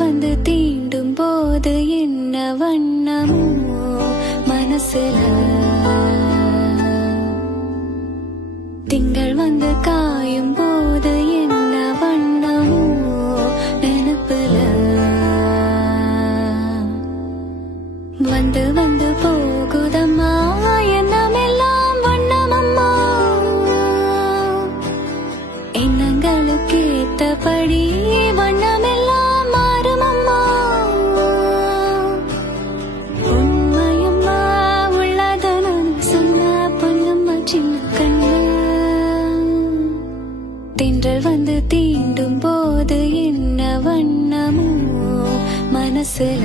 வந்து தீண்டும் போது என்ன வண்ணமோ மனசுல, திங்கள் வந்து காயும் போது என்ன வண்ணமோ நினைப்புல, வந்து வந்து போகுதம்மா எண்ணமெல்லாம் வண்ணமம்மா, எண்ணங்களுக்கு ஏத்தபடி வண்ணமெல்லாம் மாறுமம்மா. உண்மையம்மா உள்ளத நான் சொன்ன பொன்னம்மா சின்ன கண்ணு, தென்றல் வந்து தீண்டும் போது என்ன வண்ணமோ மனசுல.